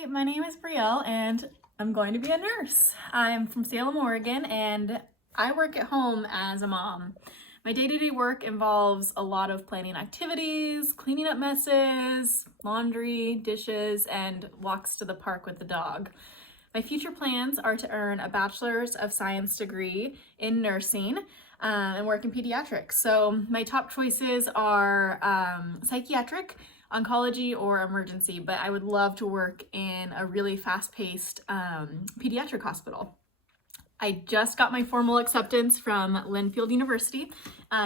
Hi, my name is Brielle and I'm going to be a nurse. I'm from Salem, Oregon, and I work at home as a mom. My day-to-day work involves a lot of planning activities, cleaning up messes, laundry, dishes, and walks to the park with the dog. My future plans are to earn a Bachelor's of Science degree in nursing and work in pediatrics. So my top choices are psychiatric, oncology, or emergency, but I would love to work in a really fast-paced pediatric hospital. I just got my formal acceptance from Linfield University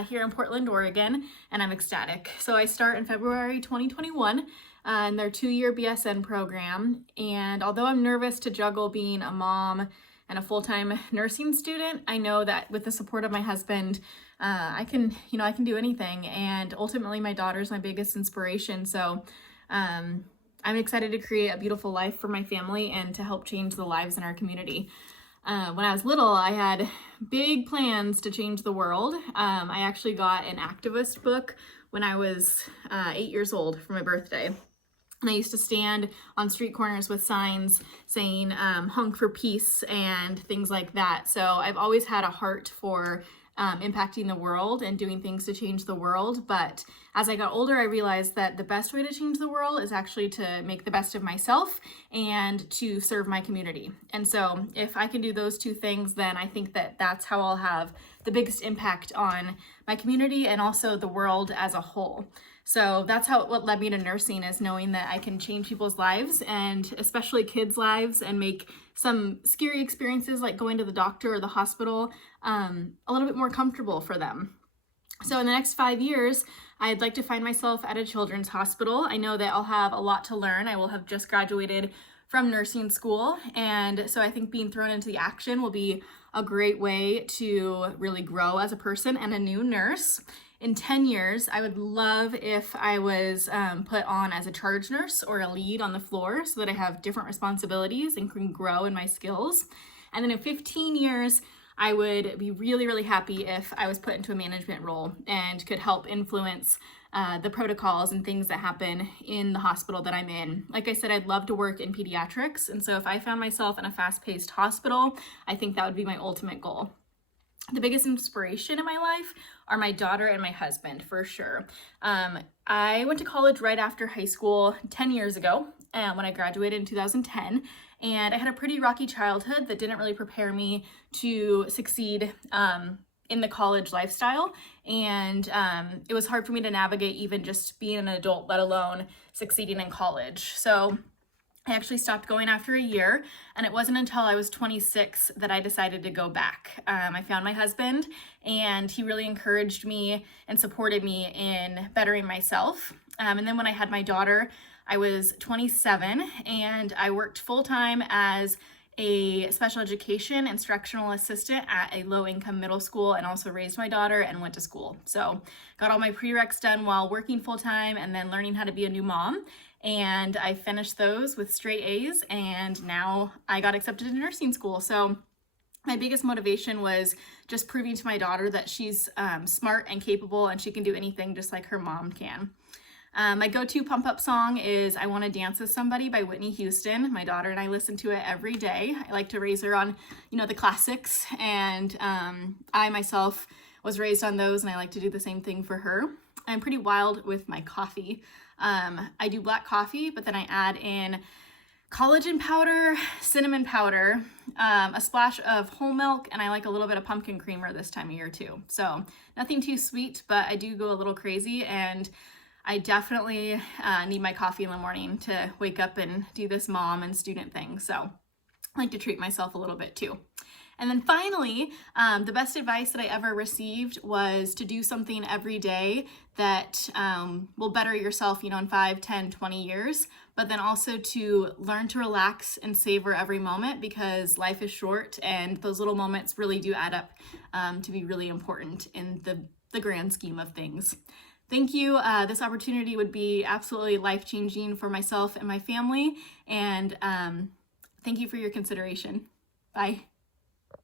here in Portland, Oregon, and I'm ecstatic. So I start in February 2021 in their 2-year BSN program. And although I'm nervous to juggle being a mom and a full-time nursing student, I know that with the support of my husband, I can do anything. And ultimately, my daughter's my biggest inspiration. So I'm excited to create a beautiful life for my family and to help change the lives in our community. When I was little, I had big plans to change the world. I actually got an activist book when I was 8 years old for my birthday. And I used to stand on street corners with signs saying hunk for peace and things like that. So I've always had a heart for impacting the world and doing things to change the world. But as I got older, I realized that the best way to change the world is actually to make the best of myself and to serve my community. And so if I can do those two things, then I think that that's how I'll have the biggest impact on my community and also the world as a whole. So that's what led me to nursing, is knowing that I can change people's lives, and especially kids' lives, and make some scary experiences like going to the doctor or the hospital a little bit more comfortable for them. So in the next 5 years, I'd like to find myself at a children's hospital. I know that I'll have a lot to learn. I will have just graduated from nursing school, and so I think being thrown into the action will be a great way to really grow as a person and a new nurse. In 10 years, I would love if I was put on as a charge nurse or a lead on the floor so that I have different responsibilities and can grow in my skills. And then in 15 years, I would be really, really happy if I was put into a management role and could help influence the protocols and things that happen in the hospital that I'm in. Like I said, I'd love to work in pediatrics. And so if I found myself in a fast-paced hospital, I think that would be my ultimate goal. The biggest inspiration in my life are my daughter and my husband, for sure. I went to college right after high school 10 years ago when I graduated in 2010, and I had a pretty rocky childhood that didn't really prepare me to succeed in the college lifestyle, and it was hard for me to navigate even just being an adult, let alone succeeding in college. So I actually stopped going after a year, and it wasn't until I was 26 that I decided to go back. I found my husband, and he really encouraged me and supported me in bettering myself. And then when I had my daughter, I was 27, and I worked full-time as a special education instructional assistant at a low-income middle school, and also raised my daughter and went to school. So got all my prereqs done while working full-time and then learning how to be a new mom. And I finished those with straight A's, and now I got accepted to nursing school. So my biggest motivation was just proving to my daughter that she's smart and capable, and she can do anything just like her mom can. My go-to pump-up song is I Wanna Dance With Somebody by Whitney Houston. My daughter and I listen to it every day. I like to raise her on, the classics, and I myself was raised on those, and I like to do the same thing for her. I'm pretty wild with my coffee. I do black coffee, but then I add in collagen powder, cinnamon powder, a splash of whole milk, and I like a little bit of pumpkin creamer this time of year too. So nothing too sweet, but I do go a little crazy, and I definitely need my coffee in the morning to wake up and do this mom and student thing. So I like to treat myself a little bit too. And then finally, the best advice that I ever received was to do something every day that will better yourself, in 5, 10, 20 years, but then also to learn to relax and savor every moment, because life is short and those little moments really do add up to be really important in the grand scheme of things. Thank you. This opportunity would be absolutely life-changing for myself and my family, and thank you for your consideration. Bye.